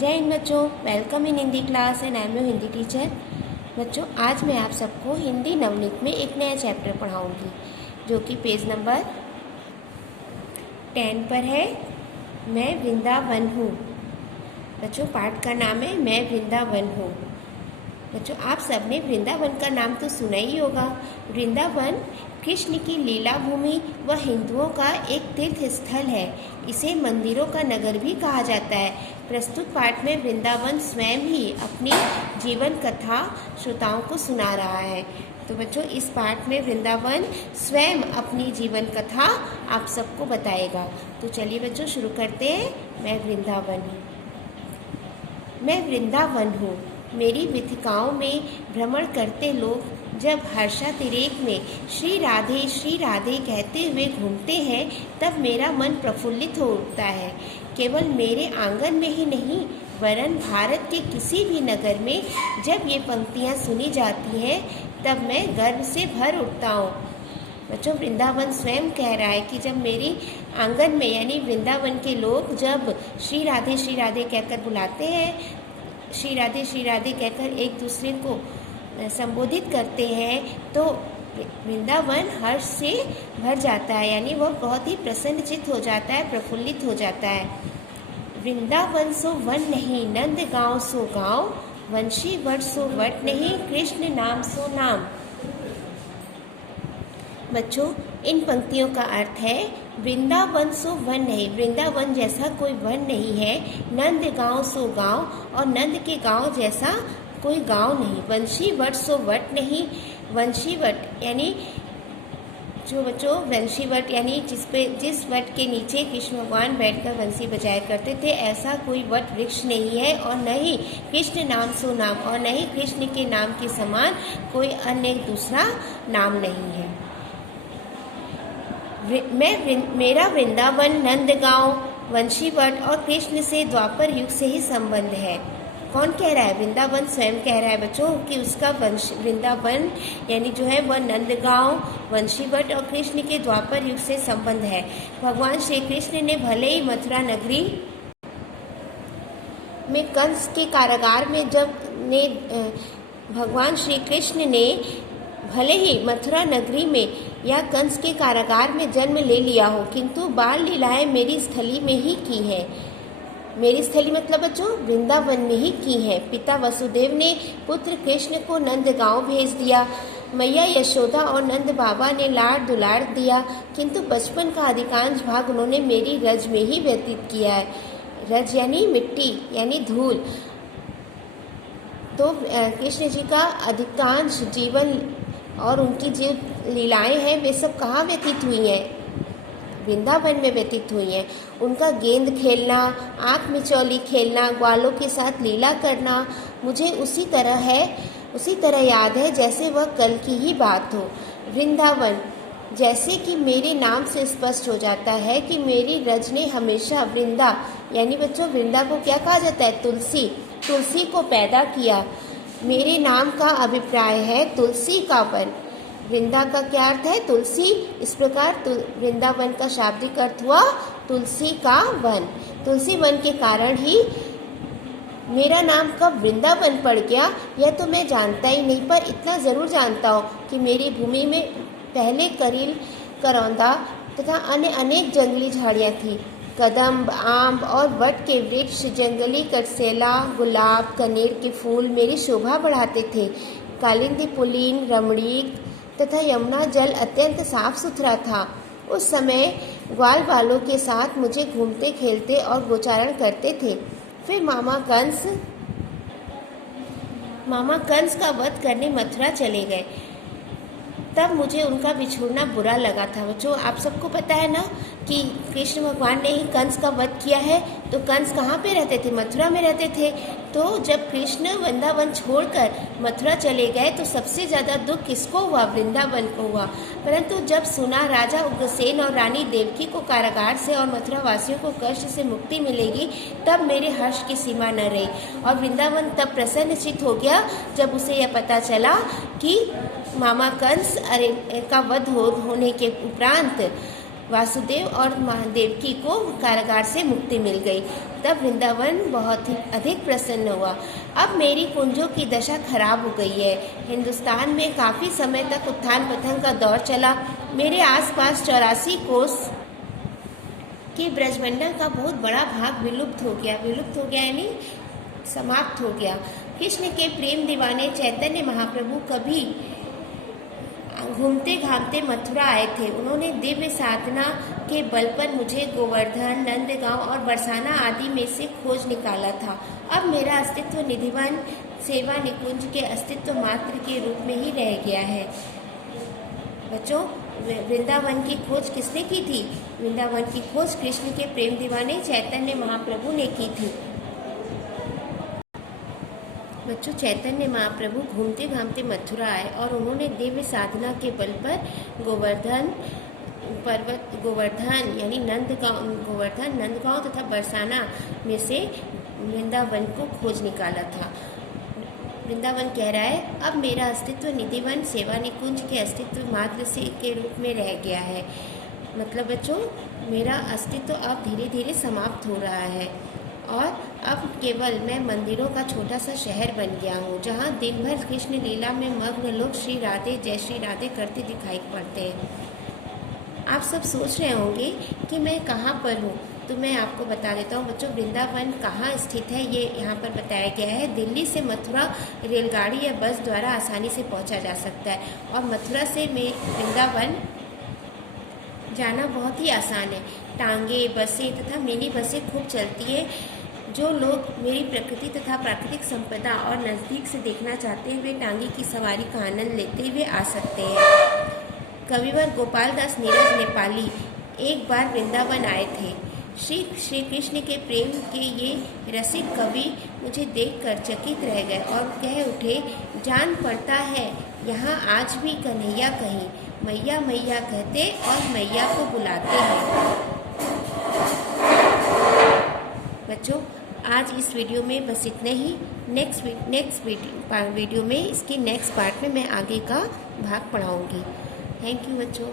जय हिंद बच्चों, welcome in Hindi class and I am your Hindi teacher. बच्चों, आज मैं आप सबको हिंदी नवनीत में एक नया चैप्टर पढ़ाऊंगी जो कि पेज नंबर 10 पर है। मैं वृंदावन हूँ। बच्चों, पाठ का नाम है मैं वृंदावन हूँ। बच्चों, आप सबने वृंदावन का नाम तो सुना ही होगा। वृंदावन कृष्ण की लीला भूमि व हिंदुओं का एक तीर्थ स्थल है। इसे मंदिरों का नगर भी कहा जाता है। प्रस्तुत पाठ में वृंदावन स्वयं ही अपनी जीवन कथा श्रोताओं को सुना रहा है। तो बच्चों, इस पाठ में वृंदावन स्वयं अपनी जीवन कथा आप सबको बताएगा। तो चलिए बच्चों, शुरू करते हैं। मैं वृंदावन हूँ। मैं वृंदावन हूँ। मेरी वीथिकाओं में भ्रमण करते लोग जब हर्षातिरेक में श्री राधे कहते हुए घूमते हैं, तब मेरा मन प्रफुल्लित हो उठता है। केवल मेरे आंगन में ही नहीं, वरन भारत के किसी भी नगर में जब ये पंक्तियाँ सुनी जाती हैं, तब मैं गर्व से भर उठता हूँ। बच्चों, वृंदावन स्वयं कह रहा है कि जब मेरी आंगन में यानी वृंदावन के लोग जब श्री राधे कहकर बुलाते हैं, श्री राधे कहकर एक दूसरे को संबोधित करते हैं, तो वृंदावन हर्ष से भर जाता है, यानी वह बहुत ही प्रसन्नचित्त हो जाता है, प्रफुल्लित हो जाता है। वृंदावन सो वन नहीं, नंद गाँव सो गाँव, वंशी वट सो वट नहीं, कृष्ण नाम सो नाम। बच्चों, इन पंक्तियों का अर्थ है वृंदावन सो वन नहीं, वृंदावन जैसा कोई वन नहीं है। नंद गाँव सो गाँव, और नंद के गाँव जैसा कोई गाँव नहीं। वंशी वट सो वट नहीं, वंशी वट यानी जो बच्चों वंशी वट यानी जिस वट के नीचे कृष्ण भगवान बैठकर वंशी बजाया करते थे, ऐसा कोई वट वृक्ष नहीं है। और न ही कृष्ण नाम सो नाम, और न ही कृष्ण के नाम के समान कोई अन्य दूसरा नाम नहीं है। मेरा वृंदावन नंदगांव, वंशीवट और कृष्ण से द्वापर युग से ही संबंध है। कौन कह रहा है? वृंदावन स्वयं कह रहा है बच्चों कि उसका वृंदावन यानी जो है वह नंदगांव, वंशीवट और कृष्ण के द्वापर युग से संबंध है। भगवान श्री कृष्ण ने भले ही मथुरा नगरी में कंस के कारागार में भगवान श्री कृष्ण ने भले ही मथुरा नगरी में या कंस के कारागार में जन्म ले लिया हो, किंतु बाल लीलाएं मेरी स्थली में ही की है। मेरी स्थली मतलब बच्चों वृंदावन में ही की है। पिता वसुदेव ने पुत्र कृष्ण को नंदगांव भेज दिया। मैया यशोदा और नंद बाबा ने लाड़ दुलाड़ दिया, किंतु बचपन का अधिकांश भाग उन्होंने मेरी रज में ही व्यतीत किया है। रज यानी मिट्टी यानी धूल। तो कृष्ण जी का अधिकांश जीवन और उनकी जो लीलाएं हैं वे सब कहाँ व्यतीत हुई हैं? वृंदावन में व्यतीत हुई हैं। उनका गेंद खेलना, आँख मिचौली खेलना, ग्वालों के साथ लीला करना मुझे उसी तरह याद है जैसे वह कल की ही बात हो। वृंदावन जैसे कि मेरे नाम से स्पष्ट हो जाता है कि मेरी रज ने हमेशा वृंदा यानी बच्चों वृंदा को क्या कहा जाता है? तुलसी को पैदा किया। मेरे नाम का अभिप्राय है तुलसी का वन। वृंदा का क्या अर्थ है? तुलसी। इस प्रकार वृंदावन का शाब्दिक अर्थ हुआ तुलसी का वन। तुलसी वन के कारण ही मेरा नाम कब वृंदावन पड़ गया यह तो मैं जानता ही नहीं, पर इतना ज़रूर जानता हूँ कि मेरी भूमि में पहले करील, करौंदा तथा अन्य अनेक जंगली झाड़ियाँ थीं। कदम्ब, आम्ब और वट के वृक्ष, जंगली कटसेला, गुलाब, कनेर के फूल मेरी शोभा बढ़ाते थे। कालिंदी, पुलीन, रमणीक तथा यमुना जल अत्यंत साफ सुथरा था। उस समय ग्वाल बालों के साथ मुझे घूमते खेलते और गोचारण करते थे। फिर मामा कंस का वध करने मथुरा चले गए। तब मुझे उनका बिछोड़ना बुरा लगा था। बच्चों, आप सबको पता है ना कि कृष्ण भगवान ने ही कंस का वध किया है। तो कंस कहाँ पे रहते थे? मथुरा में रहते थे। तो जब कृष्ण वृंदावन छोड़कर मथुरा चले गए तो सबसे ज़्यादा दुख किसको हुआ? वृंदावन को हुआ। परंतु जब सुना राजा उग्रसेन और रानी देवकी को कारागार से और मथुरा वासियों को कष्ट से मुक्ति मिलेगी, तब मेरे हर्ष की सीमा न रही। और वृंदावन तब प्रसन्नचित्त हो गया जब उसे यह पता चला कि मामा कंस का वध होने के उपरांत वासुदेव और देवकी को कारागार से मुक्ति मिल गई। तब वृंदावन बहुत ही अधिक प्रसन्न हुआ। अब मेरी कुंजों की दशा खराब हो गई है। हिंदुस्तान में काफ़ी समय तक उत्थान पतन का दौर चला। मेरे आसपास 84 कोस के ब्रजमंडल का बहुत बड़ा भाग विलुप्त हो गया यानी समाप्त हो गया। कृष्ण के प्रेम दीवाने चैतन्य महाप्रभु कभी घूमते घामते मथुरा आए थे। उन्होंने दिव्य साधना के बल पर मुझे गोवर्धन, नंदगांव और बरसाना आदि में से खोज निकाला था। अब मेरा अस्तित्व निधिवन सेवा निकुंज के अस्तित्व मात्र के रूप में ही रह गया है। बच्चों, वृंदावन की खोज किसने की थी? वृंदावन की खोज कृष्ण के प्रेम दीवाने चैतन्य महाप्रभु ने की थी। बच्चों, चैतन्य महाप्रभु घूमते घामते मथुरा आए और उन्होंने दिव्य साधना के बल पर गोवर्धन यानी नंदगांव तथा बरसाना में से वृंदावन को खोज निकाला था। वृंदावन कह रहा है, अब मेरा अस्तित्व निधिवन सेवा निकुंज के अस्तित्व मात्र से के रूप में रह गया है। मतलब बच्चों, मेरा अस्तित्व अब धीरे धीरे समाप्त हो रहा है और अब केवल मैं मंदिरों का छोटा सा शहर बन गया हूँ, जहाँ दिन भर कृष्ण लीला में मग्न लोग श्री राधे जय श्री राधे करते दिखाई पड़ते हैं। आप सब सोच रहे होंगे कि मैं कहाँ पर हूँ, तो मैं आपको बता देता हूँ बच्चों। वृंदावन कहाँ स्थित है ये यहाँ पर बताया गया है। दिल्ली से मथुरा रेलगाड़ी या बस द्वारा आसानी से पहुँचा जा सकता है और मथुरा से वृंदावन जाना बहुत ही आसान है। टांगे, बसें तथा मिनी बसें खूब चलती है। जो लोग मेरी प्रकृति तथा प्राकृतिक संपदा और नज़दीक से देखना चाहते हैं, वे टांगे की सवारी का आनंद लेते हुए आ सकते हैं। कविवर गोपाल दास नीरज नेपाली एक बार वृंदावन आए थे। श्री कृष्ण के प्रेम के ये रसिक कवि मुझे देखकर चकित रह गए और कह उठे, जान पड़ता है यहाँ आज भी कन्हैया कहीं मैया मैया कहते और मैया को बुलाते हैं। बच्चों, आज इस वीडियो में बस इतने ही। नेक्स्ट वीडियो में इसके नेक्स्ट पार्ट में मैं आगे का भाग पढ़ाऊँगी। थैंक यू बच्चों।